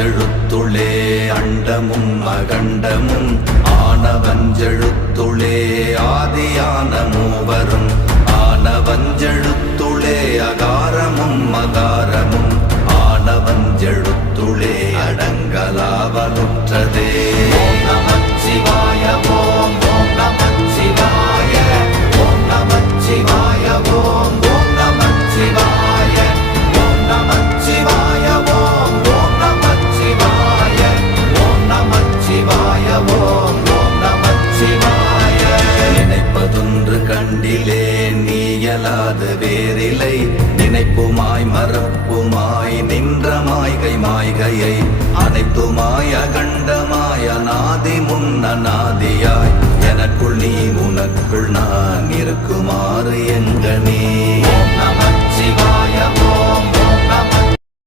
ஆனவஞ்செழுத்துளே அண்டமும் அகண்டமும் ஆனவஞ்செழுத்துளே ஆதியான மூவரும் ஆனவஞ்செழுத்துளே அகாரமும் மகாரமும் ஆனவஞ்செழுத்துளே அடங்கலாவலுற்றதே. ஓம் நமச்சிவாய ஓம் ஓம் நமச்சிவாய ஓம் நமச்சிவாய ஓம் ஓம் நமச்சிவாய ஓம் நமச்சிவாய ஓம் ஓம் நமச்சிவாய ஓம் நமச்சிவாய ஓம் ஓம் நமச்சிவாய. நினைப்பதொன்று கண்டிலே நீயலாது வேறில்லை நினைப்புமாய் மறப்புமாய் நின்ற மாய்கை மாய்கையை அனைத்துமாய் அகண்டமாய் அநாதி முன்னநாதியாய் எனக்குள் நீ உனக்குள் நான் இருக்குமா